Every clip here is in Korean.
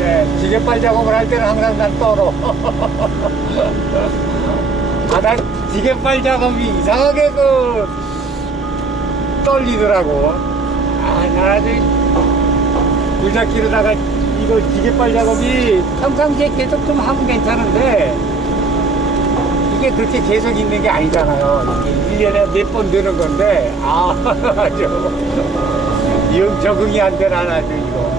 예, 기계빨 작업을 할 때는 항상 난 떨어. 아, 난 기계빨 작업이 이상하게 그, 떨리더라고. 아, 나 아주, 굴잡기로다가 이거 기계빨 작업이 평상시에 계속 좀 하면 괜찮은데, 이게 그렇게 계속 있는 게 아니잖아요. 이게 1년에 몇 번 되는 건데, 아, 아주, 영 적응이 안 되나, 아주 이거.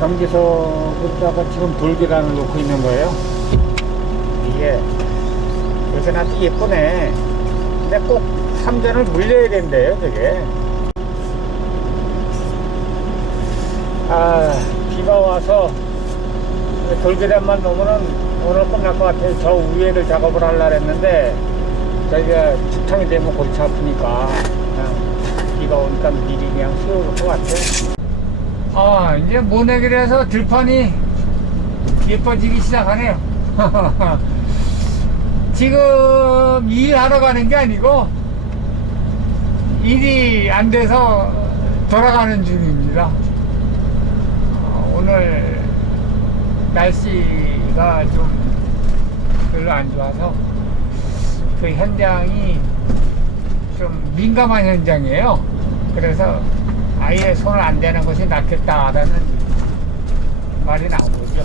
경기서부터가 지금 돌계단을 놓고 있는 거예요. 이게 요새 나도 예쁘네. 근데 꼭 삼전을 물려야 된대요, 저게. 아, 비가 와서 돌계단만 놓으면은 오늘 끝날 것 같아요. 저 위에를 작업을 하려고 했는데 저희가 죽탕이 되면 골치 아프니까 그냥 비가 오니까 미리 그냥 세울 것 같아요. 아, 이제 모내기에서 들판이 예뻐지기 시작하네요. 지금 일하러 가는 게 아니고 일이 안 돼서 돌아가는 중입니다. 어, 오늘 날씨가 좀 별로 안 좋아서 그 현장이 좀 민감한 현장이에요. 그래서 아예 손을 안 대는 것이 낫겠다라는 말이 나온 거죠.